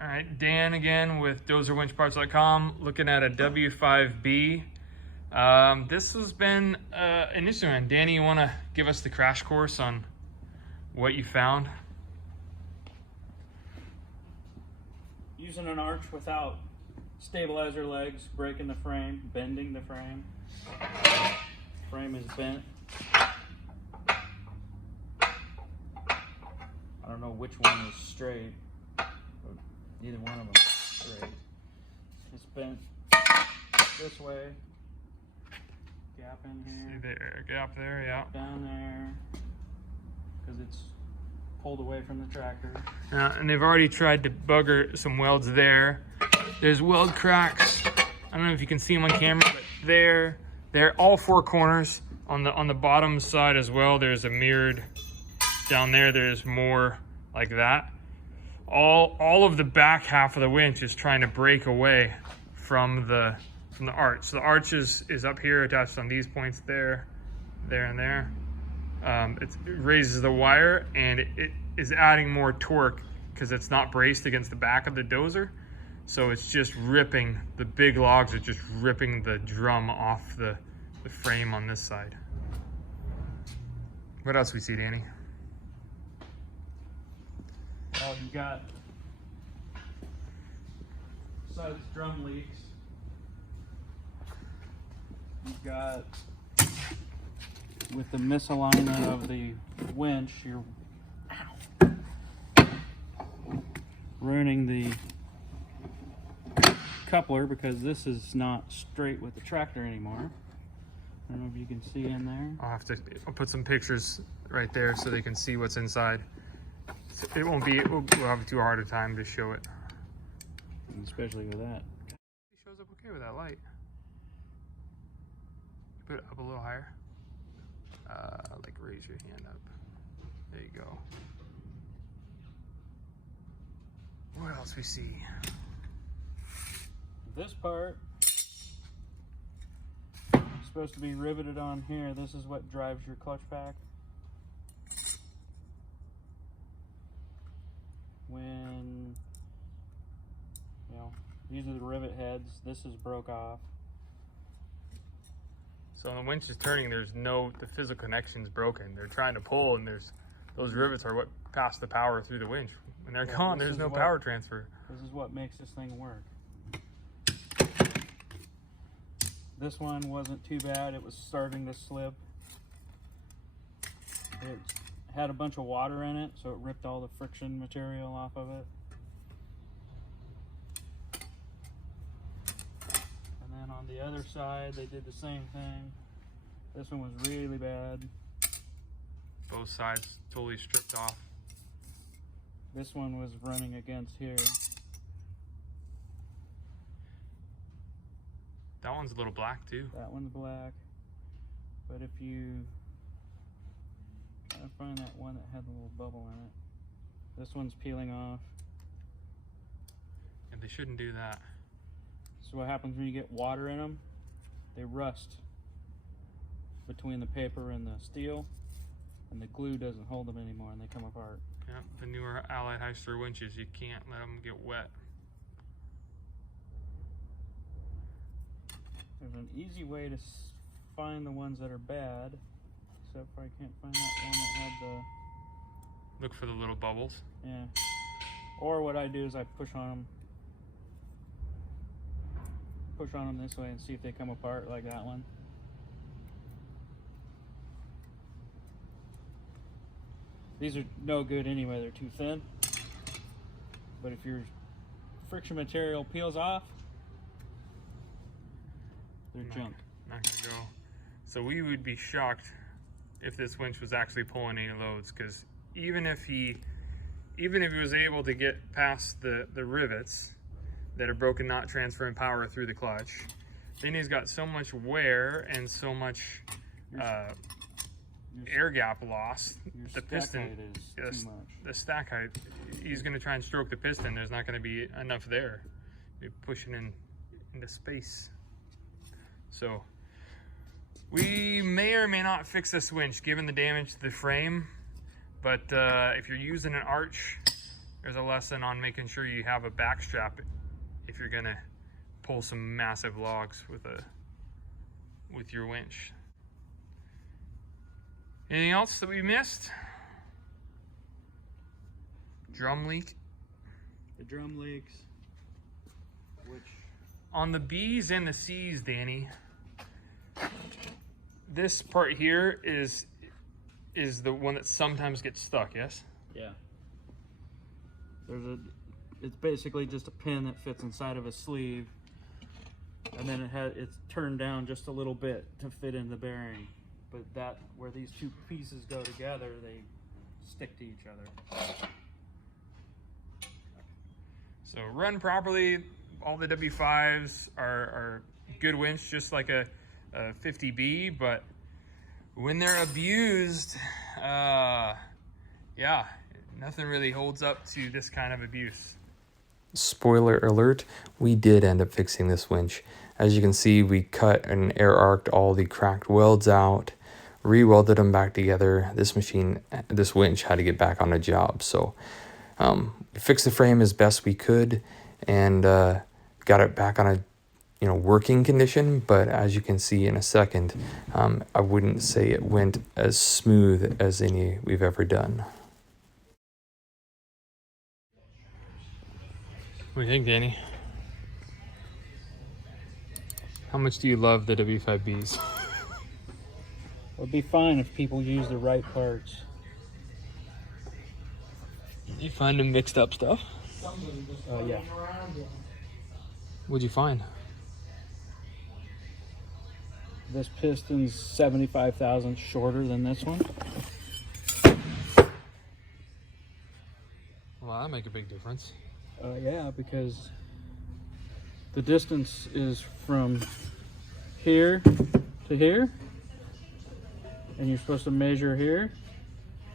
All right, Dan again with dozerwinchparts.com, looking at a W5B. This has been an interesting one. Danny, you want to give us the crash course on what you found? Using an arch without stabilizer legs, breaking the frame, bending the frame. Frame is bent. I don't know which one is straight. Neither one of them is straight. It's bent this way. Gap in here. See there, gap there, yeah. Down there. Because it's pulled away from the tractor. And they've already tried to bugger some welds there. There's weld cracks. I don't know if you can see them on camera, but they're all four corners. On the bottom side as well, there's a mirrored. Down there, there's more like that. All of the back half of the winch is trying to break away from the arch. So the arch is up here attached on these points there, and there. It raises the wire and it is adding more torque because it's not braced against the back of the dozer. So it's just ripping, the big logs are just ripping the drum off the frame on this side. What else we see, Danny? Well, you got, besides drum leaks, you've got, with the misalignment of the winch, you're ruining the coupler because this is not straight with the tractor anymore. I don't know if you can see in there. I'll put some pictures right there so they can see what's inside. We'll have too hard a time to show it. Especially with that. It shows up okay with that light. Put it up a little higher. Like raise your hand up. There you go. What else we see? This part is supposed to be riveted on here. This is what drives your clutch pack. When, these are the rivet heads. This is broke off. So when the winch is turning, the physical connection's broken. They're trying to pull, and those rivets are what pass the power through the winch. When they're gone, there's no power transfer. This is what makes this thing work. This one wasn't too bad. It was starting to slip. It had a bunch of water in it, so it ripped all the friction material off of it. And then on the other side, they did the same thing. This one was really bad. Both sides totally stripped off. This one was running against here. That one's a little black too. That one's black. But if you try to find that one that had the little bubble in it. This one's peeling off. And they shouldn't do that. So what happens when you get water in them? They rust between the paper and the steel, and the glue doesn't hold them anymore, and they come apart. Yeah, the newer Allied Hyster winches, you can't let them get wet. There's an easy way to find the ones that are bad, except for I can't find that one that had the... Look for the little bubbles. Yeah. Or what I do is I push on them this way and see if they come apart like that one. These are no good anyway, they're too thin. But if your friction material peels off, they're junk. Not gonna go. So we would be shocked if this winch was actually pulling any loads, because even if he was able to get past the rivets that are broken, not transferring power through the clutch, then he's got so much wear and so much air gap loss. The piston, the stack height, he's going to try and stroke the piston. There's not going to be enough there. You're pushing into space. So we may or may not fix this winch given the damage to the frame, but if you're using an arch there's a lesson on making sure you have a back strap if you're gonna pull some massive logs with your winch. Anything else that we missed? Drum leak. The drum leaks, which on the B's and the C's, Danny, this part here is the one that sometimes gets stuck, yes? Yeah. It's basically just a pin that fits inside of a sleeve, and then it's turned down just a little bit to fit in the bearing. But where these two pieces go together, they stick to each other. So run properly. All the W5s are good winch, just like a 50B, but when they're abused, yeah, nothing really holds up to this kind of abuse. Spoiler alert, we did end up fixing this winch. As you can see, we cut and air arced all the cracked welds out, re-welded them back together. This winch had to get back on a job. So we fixed the frame as best we could and got it back on a working condition. But as you can see in a second, I wouldn't say it went as smooth as any we've ever done. What do you think, Danny? How much do you love the W5Bs? It'd be fine if people use the right parts. You find them mixed up stuff? Yeah. What'd you find? This piston's 75 thousandths shorter than this one. Well, that'd make a big difference. Yeah, because the distance is from here to here, and you're supposed to measure here.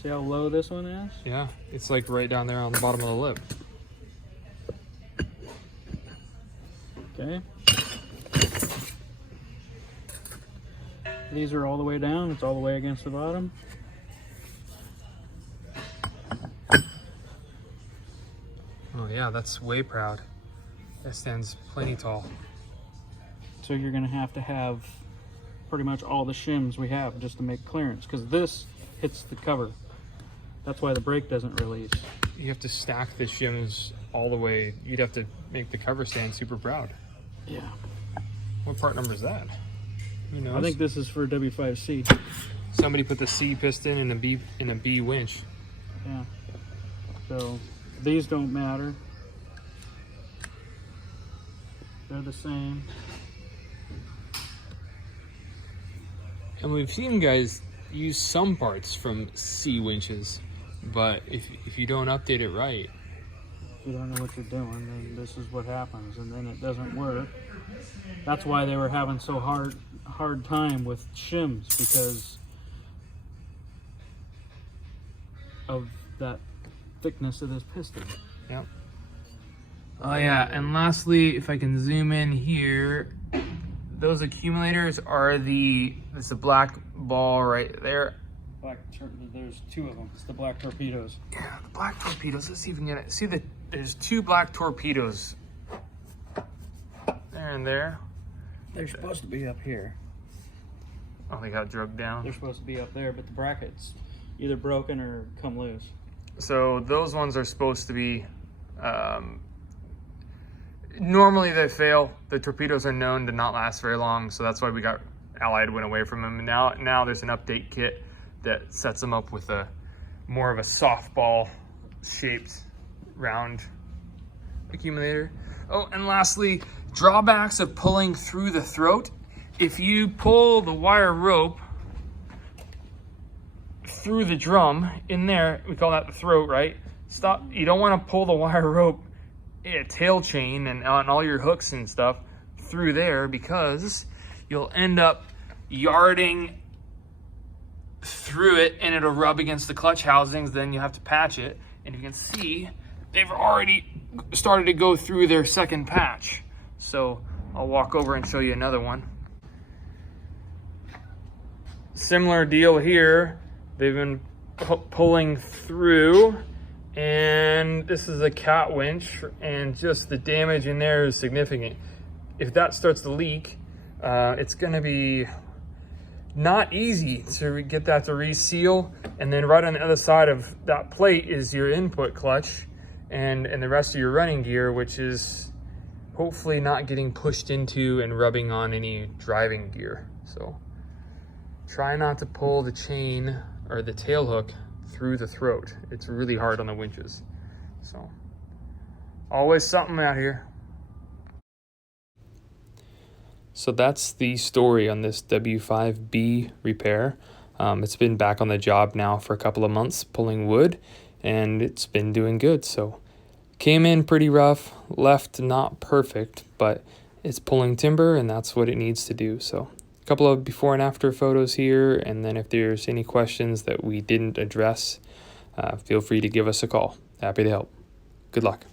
See how low this one is? Yeah, it's like right down there on the bottom of the lip. Okay. These are all the way down. It's all the way against the bottom. Oh yeah, that's way proud. That stands plenty tall. So you're gonna have to have pretty much all the shims we have just to make clearance, because this hits the cover. That's why the brake doesn't release. You have to stack the shims all the way. You'd have to make the cover stand super proud. Yeah. What part number is that? Who knows? I think this is for W5C. Somebody put the C piston in a B winch. Yeah. So these don't matter. They're the same. And we've seen guys use some parts from C winches, but if you don't update it right, If you don't know what you're doing, then this is what happens, and then it doesn't work. That's why they were having so hard time with shims, because of that thickness of this piston. yep. Oh yeah, and lastly, if I can zoom in here, those accumulators are it's the black ball right there. There's two of them. It's the black torpedoes. Yeah, the black torpedoes. Let's see if we can get it. See there's two black torpedoes. There and there. They're supposed to be up here. Oh, they got drugged down. They're supposed to be up there, but the bracket's either broken or come loose. So those ones are supposed to be, normally they fail. The torpedoes are known to not last very long, so that's why we got Allied went away from them. And now there's an update kit that sets them up with more of a softball shaped round accumulator. Oh, and lastly, drawbacks of pulling through the throat. If you pull the wire rope through the drum in there, we call that the throat, right? You don't want to pull the wire rope, tail chain and on all your hooks and stuff through there, because you'll end up yarding through it and it'll rub against the clutch housings. Then you have to patch it, and you can see they've already started to go through their second patch. So I'll walk over and show you another one. Similar deal here. They've been pulling through, And this is a cat winch, and just the damage in there is significant. If that starts to leak, it's gonna be not easy to get that to reseal. And then right on the other side of that plate is your input clutch and the rest of your running gear, which is hopefully not getting pushed into and rubbing on any driving gear. So try not to pull the chain or the tail hook through the throat. It's really hard on the winches. So always something out here. So that's the story on this W5B repair. It's been back on the job now for a couple of months pulling wood, and it's been doing good. So came in pretty rough, left not perfect, but it's pulling timber and that's what it needs to do. So a couple of before and after photos here, and then if there's any questions that we didn't address, feel free to give us a call. Happy to help. Good luck.